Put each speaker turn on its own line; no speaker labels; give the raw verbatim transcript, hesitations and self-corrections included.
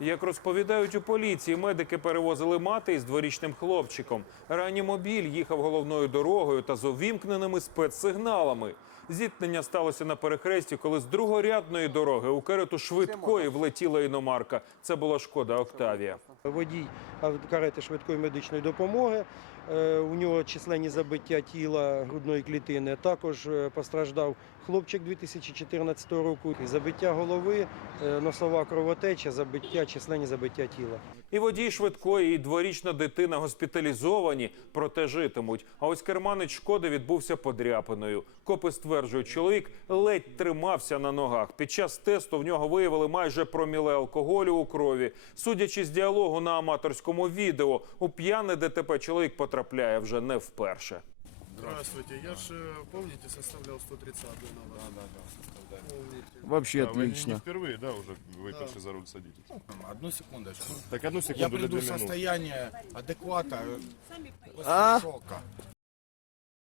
Як розповідають у поліції, медики перевозили мати із дворічним хлопчиком. Реанімобіль їхав головною дорогою та з увімкненими спецсигналами. Зіткнення сталося на перехресті, коли з другорядної дороги у карету швидкої влетіла іномарка. Це була Шкода Октавія.
Водій карети швидкої медичної допомоги, у нього численні забиття тіла грудної клітини. Також постраждав хлопчик дві тисячі чотирнадцятого року. Забиття голови, носова кровотеча, забиття, численні забиття тіла.
І водій швидкої, і дворічна дитина госпіталізовані, проте житимуть. А ось керманець Шкоди відбувся подряпиною. Копи стверджують, чоловік ледь тримався на ногах. Під час тесту в нього виявили майже проміле алкоголю у крові. Судячи з діалогу на аматорському відео, у п'яне ДТП чоловік потрапляє вже не вперше.
Здравствуйте, я же, помните, составлял сто тридцатую на вас?
Да, да, да.
Вообще
Да, вы не
отлично.
впервые, да, уже выпивший за руль садитесь?
Одну секундочку.
Так одну
Я
секунду до
приду
две
в
минуты.
состояние адеквата
А?
после шока.